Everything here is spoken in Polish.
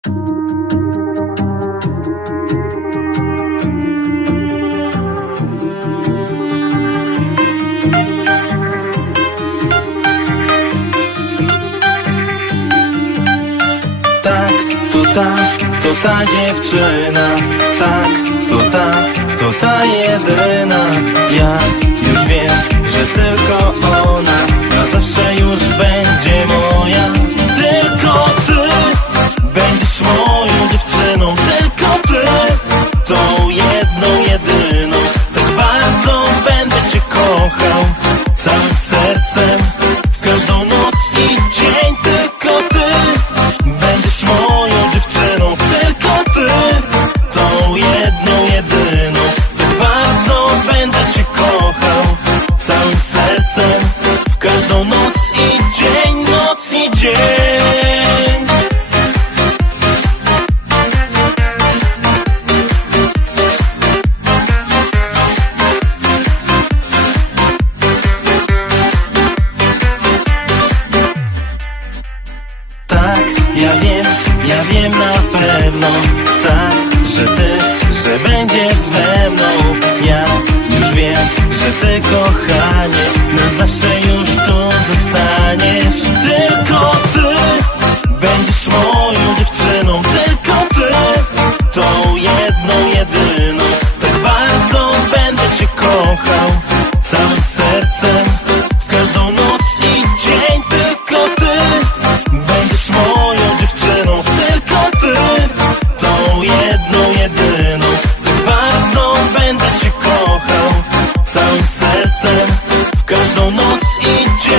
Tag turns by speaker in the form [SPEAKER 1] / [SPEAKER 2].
[SPEAKER 1] Tak, to ta, to ta dziewczyna, tak, to ta, to ta jedyna. I dzień Tylko ty. Będziesz moją dziewczyną Tylko ty. Tą jedną, jedyną. Tak bardzo będę cię kochał. Całym sercem W każdą noc będziesz moją dziewczyną Tylko ty tą jedną, jedyną. Tak bardzo będę cię kochał. Całym sercem W każdą noc i dzień Tylko ty. Będziesz moją dziewczyną Tylko ty. Tą jedną, jedyną. Tak bardzo będę cię kochał. Całym sercem W każdą Noc i dzień